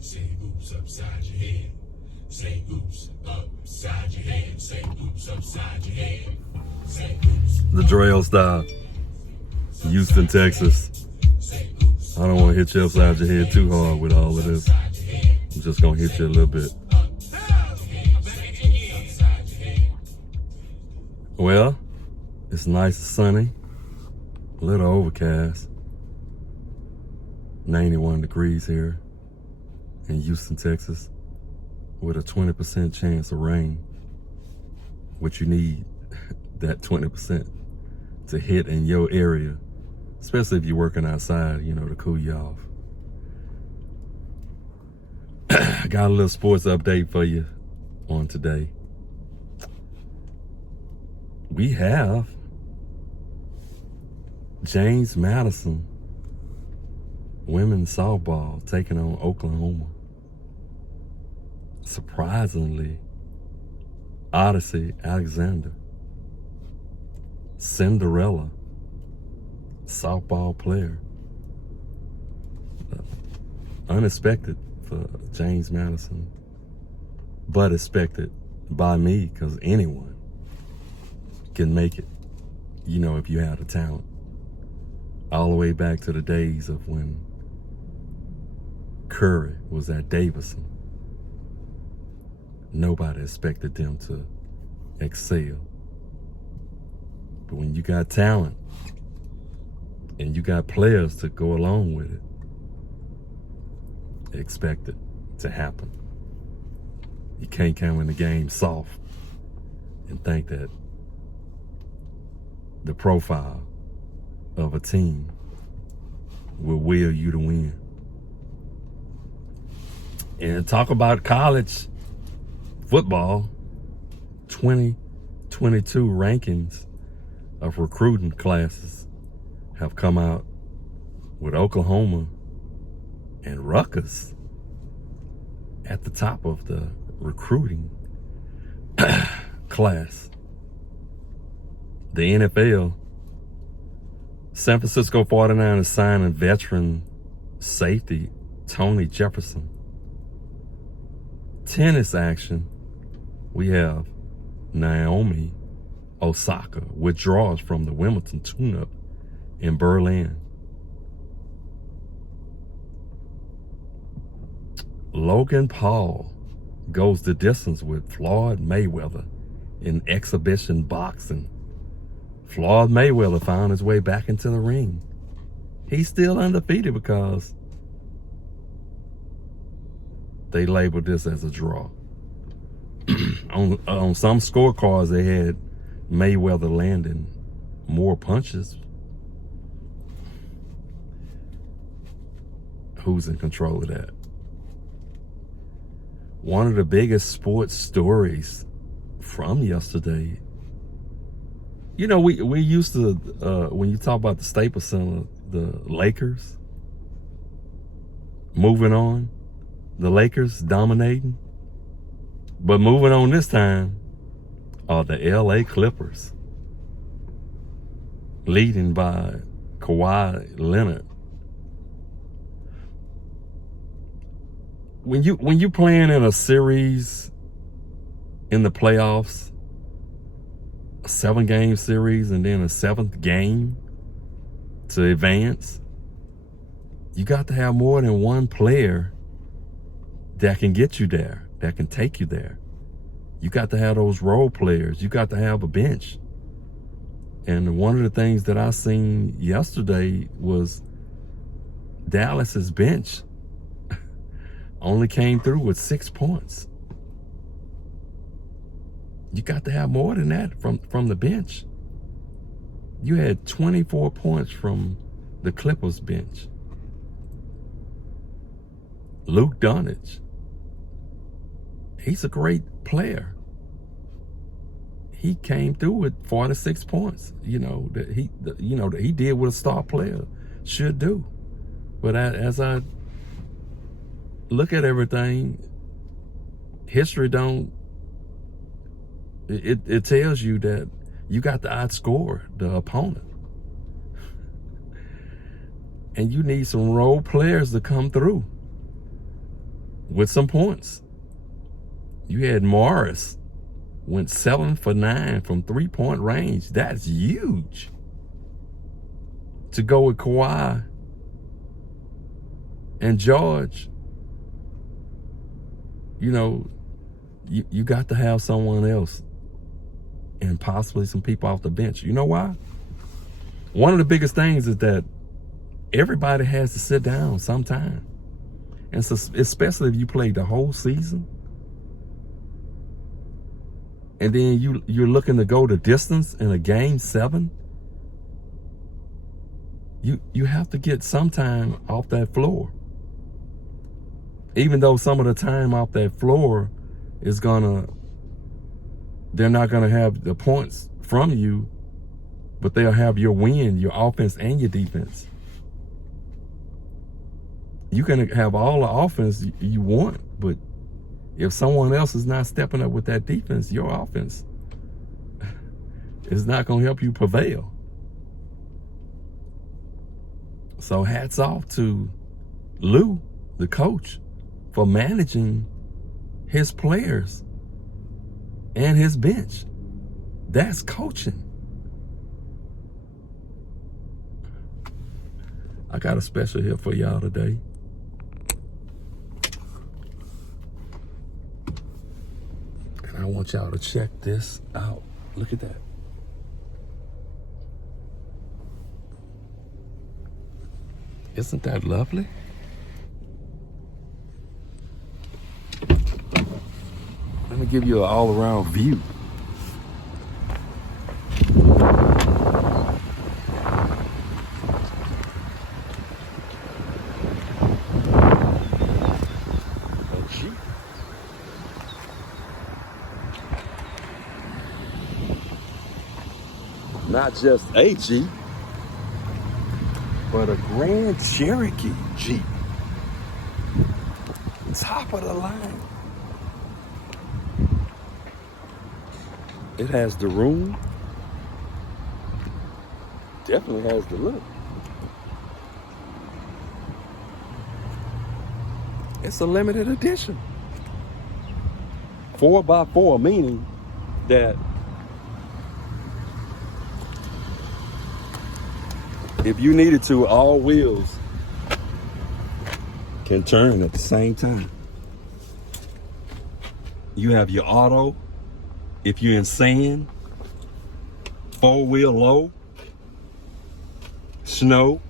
say oops upside your head. Say oops upside your head. Say oops upside your head. Say oops. The DreOstylz, Houston, Texas. I don't want to hit you upside your head too hard with all of this. I'm just going to hit you a little bit. Well, it's nice and sunny, a little overcast. 91 degrees here in Houston, Texas, with a 20% chance of rain, which you need that 20% to hit in your area, especially if you're working outside, you know, to cool you off. I got a little sports update for you on today. We have James Madison women's softball taking on Oklahoma. Surprisingly, Odyssey Alexander, Cinderella softball player. Unexpected for James Madison, but expected by me, because anyone can make it, you know, if you have the talent. All the way back to the days of when Curry was at Davidson. Nobody expected them to excel. But when you got talent and you got players to go along with it, expect it to happen. You can't come in the game soft and think that the profile of a team will will you to win. And talk about college football, 2022 rankings of recruiting classes have come out with Oklahoma and Rutgers at the top of the recruiting class. The NFL, San Francisco 49ers signing veteran safety Tony Jefferson. Tennis action, we have Naomi Osaka withdraws from the Wimbledon tune-up in Berlin. Logan Paul goes the distance with Floyd Mayweather in exhibition boxing. Floyd Mayweather found his way back into the ring. He's still undefeated because they labeled this as a draw. on some scorecards, they had Mayweather landing more punches. Who's in control of that? One of the biggest sports stories from yesterday, you know, we used to, when you talk about the Staples Center, the Lakers moving on, the Lakers dominating. But moving on this time are the LA Clippers, leading by Kawhi Leonard. When you playing in a series in the playoffs, a 7-game series, and then a 7th game to advance, you got to have more than one player that can get you there, that can take you there. You got to have those role players. You got to have a bench. And one of the things that I seen yesterday was Dallas's bench only came through with 6 points. You got to have more than that from the bench. You had 24 points from the Clippers bench. Luke Doncic, he's a great player. He came through with 46 points. You know that he did what a star player should do. But as I look at everything, history it tells you that you got to outscore the opponent. And you need some role players to come through. with some points. You had Morris went 7 for 9 from 3-point range. That's huge. To go with Kawhi and George, you know, you got to have someone else and possibly some people off the bench. You know why? One of the biggest things is that everybody has to sit down sometime. And so, especially if you played the whole season, and then you're looking to go the distance in a game 7, you have to get some time off that floor. Even though some of the time off that floor they're not gonna have the points from you, but they'll have your win, your offense and your defense. You can have all the offense you want, but if someone else is not stepping up with that defense, your offense is not gonna help you prevail. So hats off to Lou, the coach, for managing his players and his bench. That's coaching. I got a special here for y'all today. And I want y'all to check this out. Look at that. Isn't that lovely? Let me give you an all-around view. Not just a Jeep, but a Grand Cherokee Jeep. Top of the line. It has the room. Definitely has the look. It's a limited edition. 4x4, meaning that if you needed to, all wheels can turn at the same time. You have your auto. If you're in sand, 4-wheel low, snow,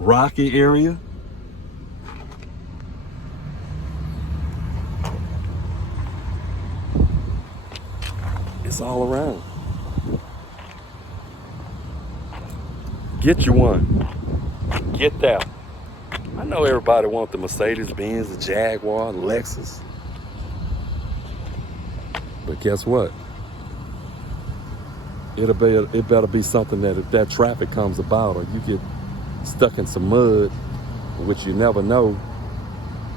rocky area. It's all around. Get you one. Get that. I know everybody wants the Mercedes-Benz, the Jaguar, the Lexus. But guess what? It better be something that if that traffic comes about or you get stuck in some mud, which you never know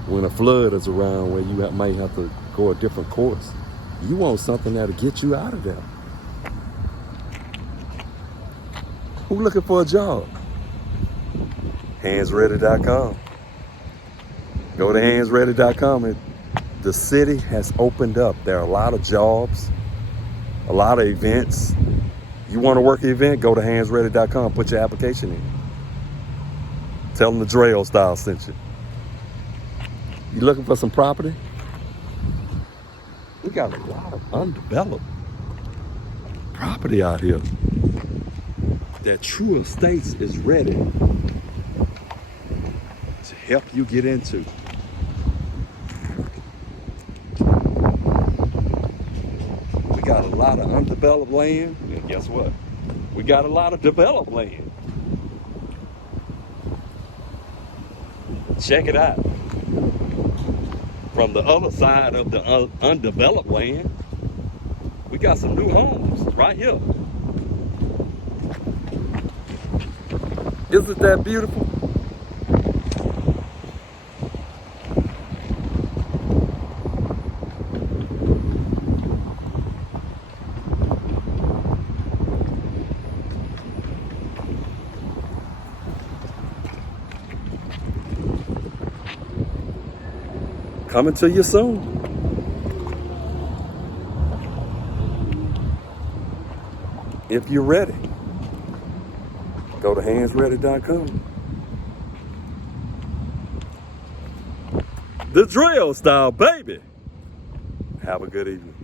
when a flood is around where you may have to go a different course. You want something that'll get you out of there. Who looking for a job? Handsready.com. Go to handsready.com and the city has opened up. There are a lot of jobs, a lot of events. You want to work an event, go to handsready.com, put your application in. Tell them the DreOstylz sent you. You looking for some property? We got a lot of undeveloped property out here that DreOstylz is ready to help you get into. We got a lot of undeveloped land, and guess what? We got a lot of developed land. Check it out. From the other side of the undeveloped land, we got some new homes right here. Isn't that beautiful? Coming to you soon. If you're ready, go to handsready.com. The drill style, baby. Have a good evening.